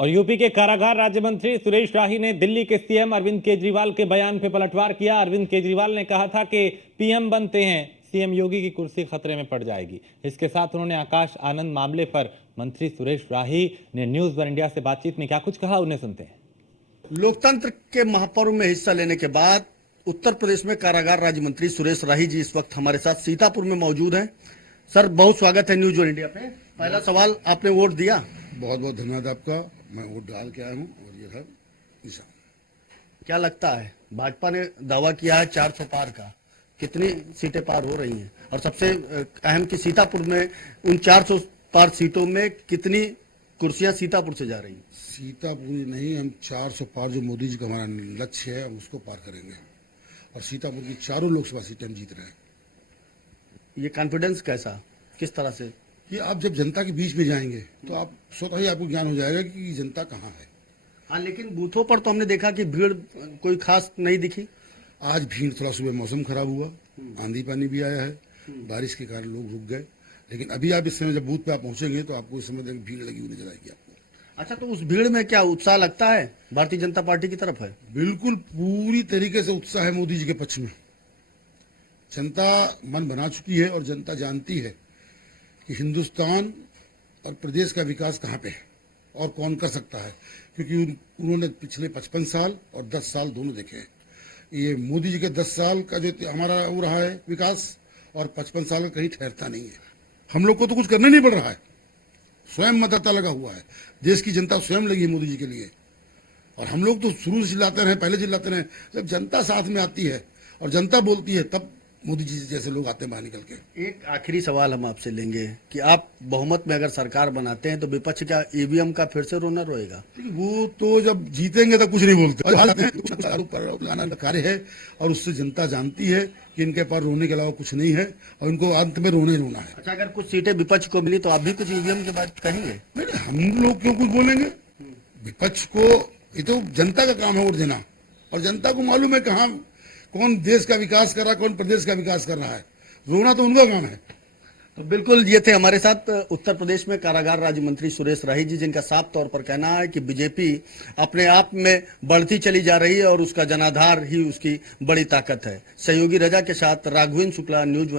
और यूपी के कारागार राज्य मंत्री सुरेश राही ने दिल्ली के सीएम अरविंद केजरीवाल के बयान पर पलटवार किया। अरविंद केजरीवाल ने कहा था कि पीएम बनते हैं सीएम योगी की कुर्सी खतरे में पड़ जाएगी। इसके साथ उन्होंने आकाश आनंद मामले पर मंत्री सुरेश राही ने न्यूज वन इंडिया से बातचीत में क्या कुछ कहा, उन्हें सुनते हैं। लोकतंत्र के महापर्व में हिस्सा लेने के बाद उत्तर प्रदेश में कारागार राज्य मंत्री सुरेश राही जी इस वक्त हमारे साथ सीतापुर में मौजूद हैं। सर, बहुत स्वागत है न्यूज वन इंडिया पे। पहला सवाल, आपने वोट दिया? बहुत बहुत धन्यवाद आपका। मैं वोट डाल के आया हूँ और ये था निशान। क्या लगता है, भाजपा ने दावा किया है 400 पार का, कितनी सीटें पार हो रही हैं? और सबसे अहम कि सीतापुर में उन 400 पार सीटों में कितनी कुर्सियां सीतापुर से जा रही हैं? सीतापुर नहीं, हम 400 पार जो मोदी जी का हमारा लक्ष्य है हम उसको पार करेंगे और सीतापुर की चारों लोकसभा सीटें हम जीत रहे हैं। ये कॉन्फिडेंस कैसा, किस तरह से? ये आप जब जनता के बीच में जाएंगे तो आप स्वतः ही आपको ज्ञान हो जाएगा कि जनता कहाँ है। हाँ, लेकिन बूथों पर तो हमने देखा कि भीड़ कोई खास नहीं दिखी। आज भीड़, थोड़ा सुबह मौसम खराब हुआ, आंधी पानी भी आया है, बारिश के कारण लोग रुक गए, लेकिन अभी आप इस समय जब बूथ पे आप पहुंचेंगे तो आपको इस समय तक भीड़ लगी हुई नजर आएगी आपको। अच्छा, तो उस भीड़ में क्या उत्साह लगता है भारतीय जनता पार्टी की तरफ है? बिल्कुल पूरी तरीके से उत्साह है मोदी जी के पक्ष में। जनता मन बना चुकी है और जनता जानती है कि हिंदुस्तान और प्रदेश का विकास कहाँ पे है और कौन कर सकता है, क्योंकि उन्होंने पिछले 55 साल और 10 साल दोनों देखे हैं। ये मोदी जी के 10 साल का जो हमारा वो रहा है विकास, और 55 साल का कहीं ठहरता नहीं है। हम लोग को तो कुछ करना नहीं पड़ रहा है, स्वयं मतदाता लगा हुआ है, देश की जनता स्वयं लगी है मोदी जी के लिए। और हम लोग तो शुरू से चिल्लाते रहे, पहले चिल्लाते रहे, जब जनता साथ में आती है और जनता बोलती है तब मोदी जी जैसे लोग आते हैं बाहर निकल के। एक आखिरी सवाल हम आपसे लेंगे कि आप बहुमत में अगर सरकार बनाते हैं तो विपक्ष क्या ईवीएम का फिर से रोना रोएगा? वो तो जब जीतेंगे तब कुछ नहीं बोलते। कार्य है और उससे जनता जानती है कि इनके पास रोने के अलावा कुछ नहीं है और इनको अंत में रोने रोना है। अच्छा, अगर कुछ सीटें विपक्ष को मिली तो आप भी कुछ ईवीएम के बाद कहेंगे? नहीं, हम लोग क्यों कुछ बोलेंगे? विपक्ष को, ये तो जनता का काम है वोट देना, और जनता को मालूम है कहाँ कौन देश का विकास कर रहा है, कौन प्रदेश का विकास कर रहा है। रोना तो उनका काम है। तो बिल्कुल, ये थे हमारे साथ उत्तर प्रदेश में कारागार राज्य मंत्री सुरेश राही जी, जिनका साफ तौर पर कहना है कि बीजेपी अपने आप में बढ़ती चली जा रही है और उसका जनाधार ही उसकी बड़ी ताकत है। सहयोगी रजा के साथ राघवेंद्र शुक्ला, न्यूज वन।